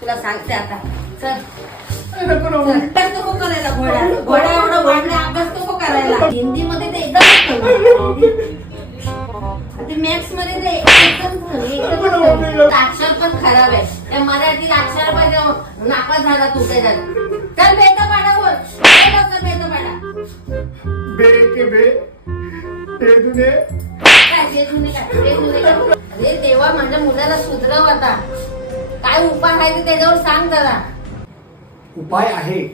तुला सांगते आता. चल. नको नको अभ्यास नको करायला एवढं वाढले अभ्यास नको करायला. हिंदी मध्ये ते एकदम ते मॅथ्समध्ये ते एकदम. अक्षर पण खराब आहे. त्या मराठी अक्षर पाहिजे नापास झाला तू त्याच्यात चल बेता पाडा बोल बेता पाडा. बे के बे. ते काय ते काय? ते अरे देवा माझ्या मुलाला सुधरव आता. काय उपाय आहे ते त्याच्यावर सांग जरा. उपाय आहे.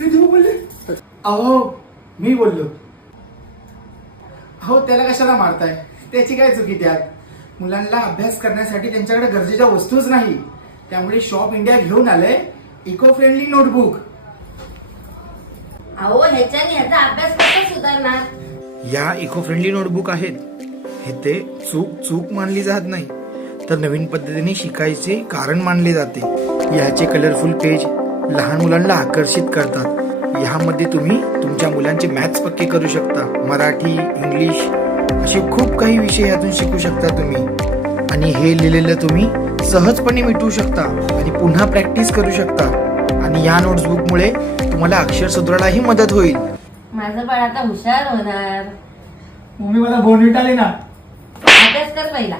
ते देऊ बोलले? अहो मी बोललो. अहो त्याला कशाला मारताय? त्याची काय चुकी त्यात? मुलांना अभ्यास करण्यासाठी त्यांच्याकडे गरजेच्या वस्तूच नाही. त्यामुळे शॉप इंडिया घेऊन आलंय इको फ्रेंडली नोटबुक अहो ह्याच्याने ह्याचा अभ्यास कसा सुधारणार? या इको फ्रेंडली नोटबुक आहेत. हे ते चूक चूक मानली जात नाही. तर नवीन पद्धतीने शिकायचे कारण मानले जाते. याचे कलरफुल पेज लहान मुलांना आकर्षित करतात. यामध्ये तुम्ही तुमच्या मुलांचे मॅथ्स पक्के करू शकता. मराठी इंग्लिश असे खूप काही विषय यातून शिकू शकता तुम्ही. आणि हे लिहिलेलं तुम्ही सहजपणे मिटवू शकता आणि पुन्हा प्रॅक्टिस करू शकता. आणि या नोटबुकमुळे तुम्हाला अक्षर सुधारायलाही मदत होईल. माझं बाळ आता हुशार होणार. मम्मी मला आले ना? अभ्यास कर पहिला.